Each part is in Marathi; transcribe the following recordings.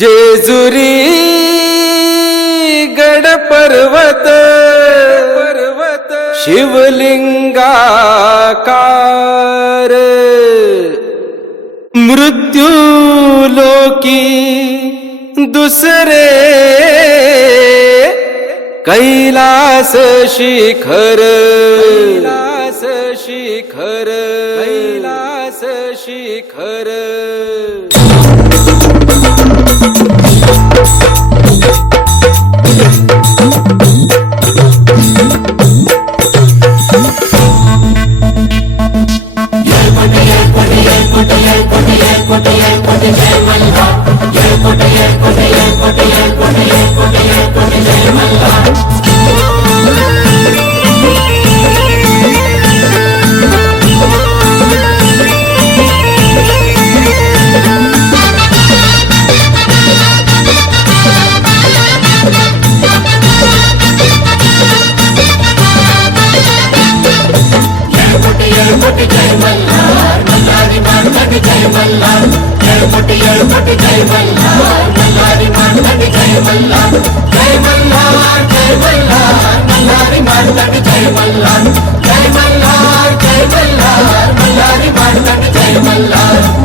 जेजुरी गड पर्वत शिवलिंगाकार मृत्यू लोकी दुसरे कैलास शिखर कैलास शिखर कैलास शिखर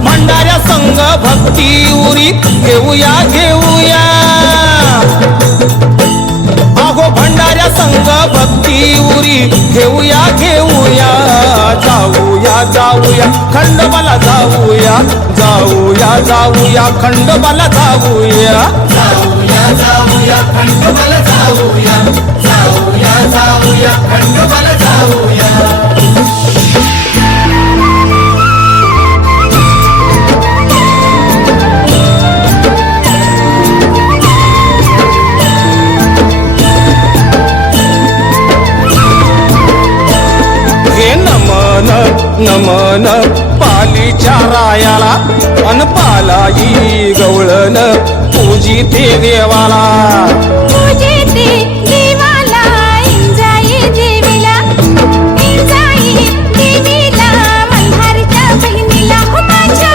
भंडाऱ्या संघ भक्ती उरी घेऊया घेऊया अगो भंडाऱ्या संघ भक्ती उरी घेऊया घेऊया जाऊया जाऊया खंडोबाला जाऊया जाऊया जाऊया खंडोबाला जाऊया जाऊया जाऊया खंडोबाला जाऊया जाऊया जाऊया खंडोबाला जाऊया नमन पालीच्या रायाला अन पालाई गवळण पूजी ते देवाला पूजे ते देवाला इंजाई देवीला इंजाई देवीला मंधारच्या बहिणीला हो माझ्या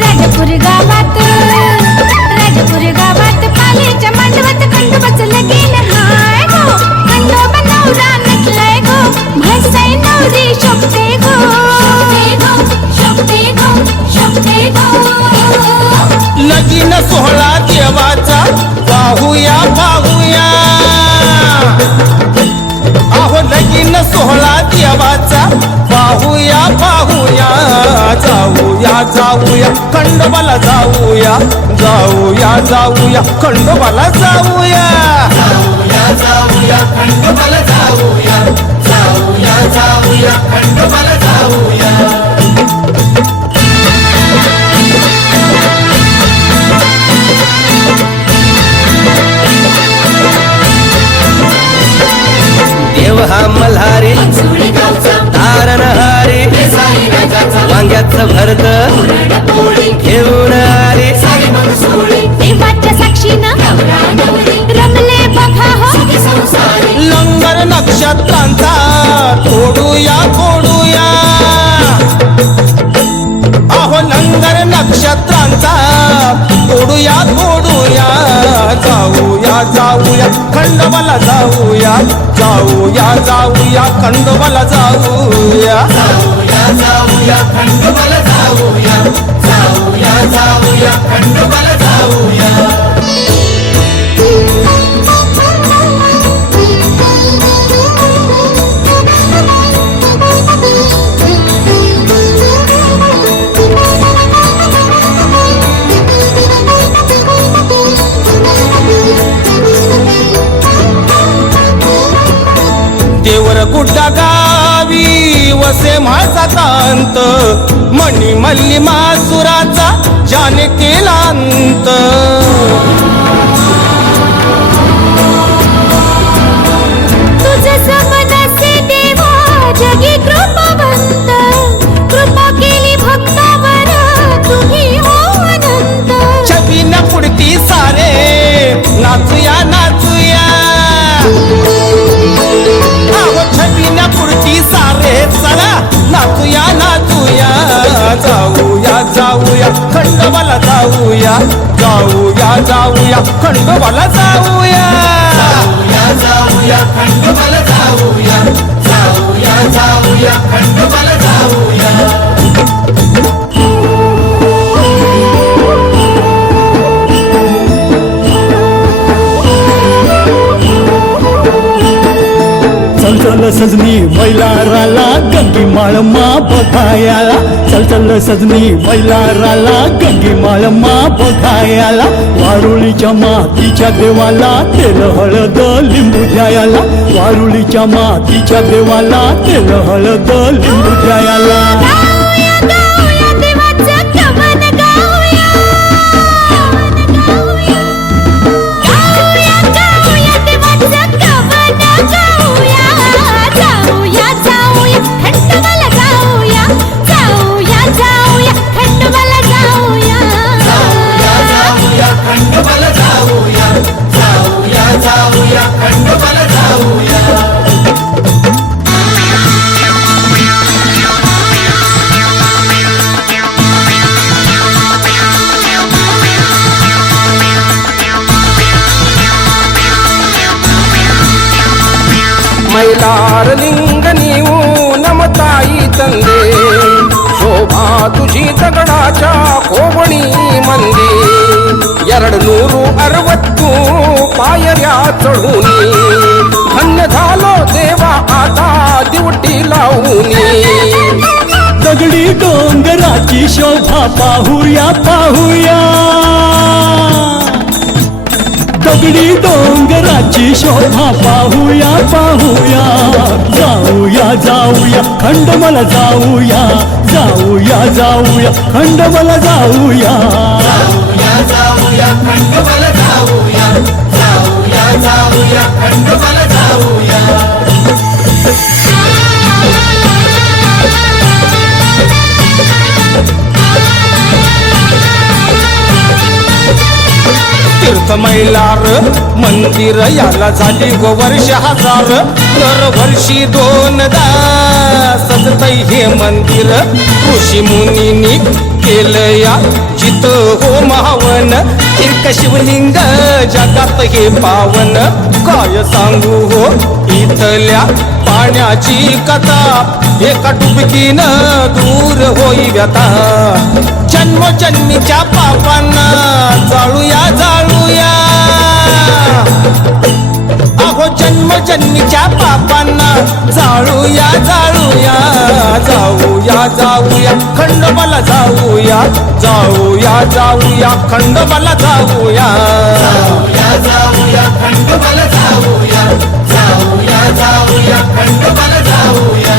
राजपूर गावात पालीच्या मांडवात खंडोबाच लगीन हाय गो खंडोबा नवरा नटलाय गो म्हसाई नवरी शोभते गो शोभते गो शोभते गो लगीन सोहळा देवाचा पाहूया पाहूया अहो लगीन सोहळा देवाचा पाहूया पाहूया जाऊया जाऊया खंडोबाला जाऊया जाऊया जाऊया खंडोबाला जाऊया जाऊया जाऊया खंडोबाला जाऊया जाऊया जाऊया खंडोबाला जाऊया देव हा मल्हारी तारणहारी वांग्याचं भरत घेऊन आली देवाच्या साक्षीनं रमले बघा हो लंगर नक्षत्रांचा तोडूया तोडूया अहो लंगर नक्षत्रांचा तोडूया तोडूया जाऊया जाऊया खंडोबाला जाऊया जाऊया जाऊया खंडोबाला जाऊया जाऊया जाऊया खंडोबाला जाऊया जाऊया जाऊया खंडोबाला जाऊया देवर गुड्डा गावी वसे माझा कांत मणी मल्ली मासुराचा जाने केलांत तुझं समनसे देवा जगी कृपावंत कृपा केली भक्तावर तुम्ही हो अनंत छबीना पुढती सारे नाचूया नाचूया छबीना पुढती सारे चला नाचूया नाचूया जाऊया जाऊया खंडोबाला जाऊ जाऊया जाऊया जाऊया खंडोबाला जाऊया जाऊया जाऊया खंडोबाला जाऊया जाऊया जाऊया खंडोबाला जाऊया चल चल सजनी मैलाराला गंगी माळमा बघायला चल चल सजनी मैलाराला गंगी माळमा बघायला वारुळीच्या मातीच्या देवाला तेल हळद लिंबू द्यायला वारुळीच्या मातीच्या देवाला तेल हळद लिंबू द्यायला गाऊया गाऊया देवाचं कवन गाऊया गाऊया गाऊया देवाचं कवन गाऊया जाऊया जाऊया खंडोबाला जाऊया जाऊया जाऊया खंडोबाला जाऊया जाऊया खंडोबाला जाऊया जाऊया जाऊया खंडोबाला जाऊया ಮೈಲಾರ ಲಿಂಗ ನೀವು ನಮ ತಾಯಿ ತಂದೆ ಶೋಭಾ तुझी दगडाच्या कोवणी मंदी 260 पायऱ्या चढूनी धन्य झालो देवा आता दिवटी लावूनी दगडी डोंगराची शोभा पाहूया पाहूया दगडी डोंगराची शोभा पाहूया पाहूया जाऊया जाऊया खंडोबाला जाऊया जाऊया जाऊया खंडोबाला जाऊया जाऊया जाऊया खंडोबाला जाऊया जाऊया जाऊया खंडोबाला जाऊया तीर्थ मैलार मंदिर याला झाली गो वर्ष 1000 दरवर्षी 2दा सजतय हे मंदिर ऋषी मुनींनी केलं या जित हो महावन एक शिवलिंग जगात हे पावन काय सांगू हो इथल्या पाण्याची कथा एका डुबकीनं दूर होई व्यथा जन्मजन्मीच्या पापांना जाळूया जाळूया अहो जन्मजन्मीच्या पापांना जाळूया जाळूया जाऊया जाऊया खंडोबाला जाऊया जाऊया जाऊया खंडोबाला जाऊया जाऊया जाऊया खंडोबाला जाऊया जाऊया जाऊया खंडोबाला जाऊया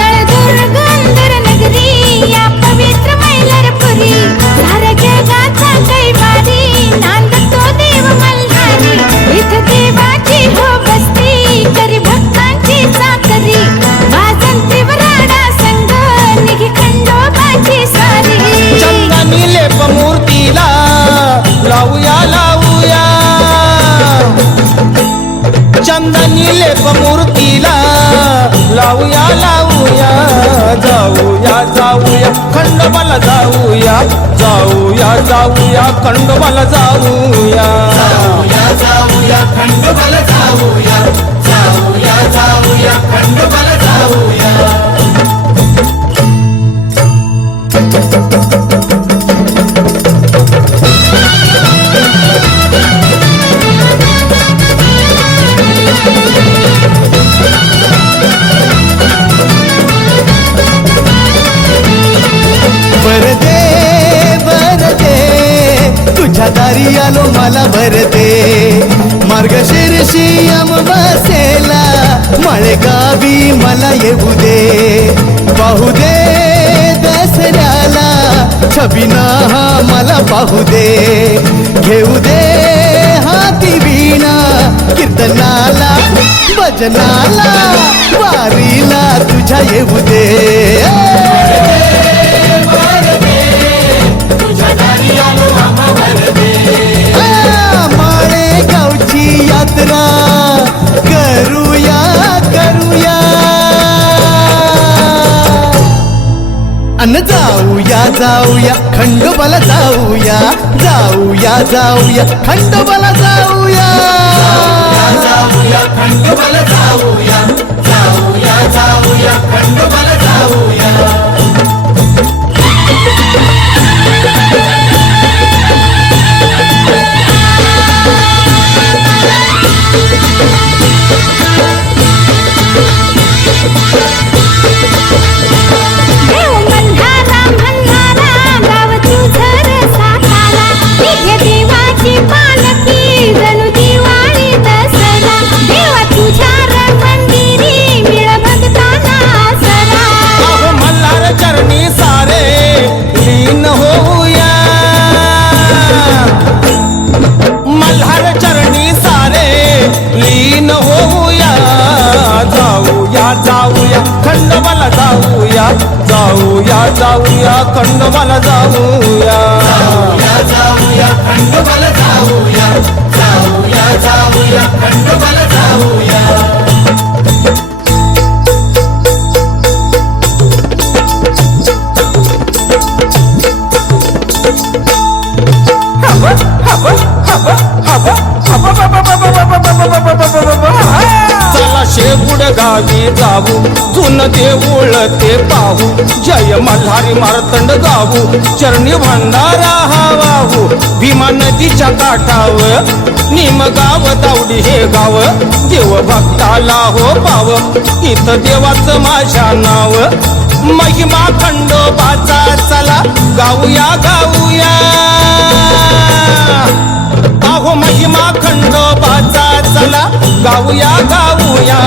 नळदुर्गंधर नगरी या पवित्र मैलारपुरी साऱ्या जगाचा कैवारी नांदतो देव मल्हारी इथं देवाची हो बसती करी भक्तांची चाकरी वाजंत्री वराडा संग निघी खंडोबाची स्वारी चंदनी लेप मूर्तीला लावूया लावूया चंदनी लेप मूर्तीला लावूया लावूया जाऊया जाऊया खंडोबाला जाऊया जाऊया जाऊया खंडोबाला जाऊया जाऊया जाऊया खंडोबाला जाऊया जाऊया जाऊया खंडोबाला जाऊया वरदे तुझ्या दारी आलो मला भरते मार्गशीर्षी अमावास्येला माळेगावी मला येऊ दे पाहू दे दसऱ्याला छबिना हा मला पाहू दे घेऊ दे हाती वीणा कीर्तनाला भजनाला वारीला तुझ्या येऊ दे माळेगावची यात्रा खंडोबाला जाऊया जाऊया जाऊया खंडोबाला जाऊया जाऊया खंडोबाला जाऊया जाऊया जाऊया खंडोबाला जाऊया देव मल्हारा मल्हारा गाव तुझं रे सातारा निघे देवाची पालखी जणू दिवाळी दसरा देवा तुझ्या रे मंदिरी मिळ भक्तांना सरा अहो मल्हार चरणी सारे लीन होऊया मल्हार चरणी सारे लीन होऊया जाऊया जाऊया खंडोबाला जाऊया जाऊया जाऊया खंडोबाला जाऊया जाऊया जाऊया खंडोबाला जाऊया जाऊया जाऊया खंडोबाला जाऊया चला शेपुड गावी जाऊ जुन देऊळ ते पाहू जय मल्हारी मारतंड गाऊ चरणी भंडारा हा वाहू भीमा नदीच्या काठावर निमगाव दावडी हे गाव देव भक्ताला हो पाव इथं देवाचं माझ्या नाव महिमा खंडोबाचा चला गाऊया गाऊया अहो महिमा खंडोबाचा चला गाऊया गाऊया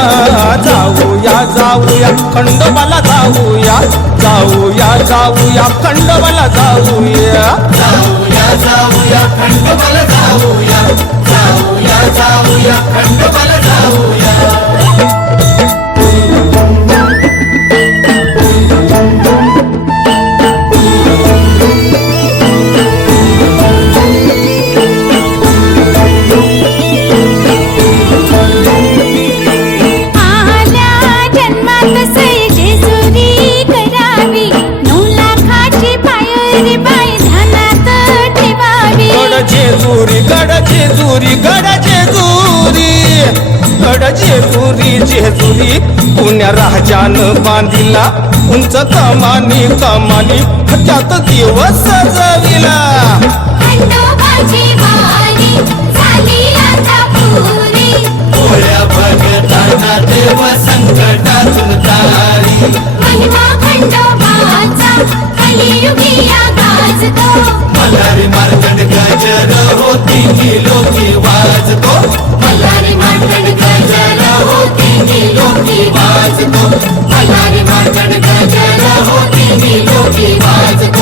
जाऊया जाऊया खंडोबाला जाऊया जाऊया जाऊया खंडोबाला जाऊया जाऊया जाऊया खंडोबाला जाऊया जाऊया जाऊया खंडोबाला जाऊया आल्या जन्मात सई जेजुरी करावी 9 लाखाची पायरी बाई ध्यानात ठेवावी गड जेजुरी गड जेजुरी गड जेजुरी गड जेजुरी जेजुरी पुण्या राजानं बांधिला उंच कमानी कमानी त्यात दिवस सजविला खंडोबाची वारी झाली आता पुरी भोळ्या भगतांना देव संकटातून तारी महिमा खंडोबाचा कलियुगी गाजतो मल्हारी मार्तंड गजर होती लोकी वाजतो मल्हारी मार्तंड गजर होती लोकी वाजतो मल्हारी मार्तंड गजर होती लोकी वाजतो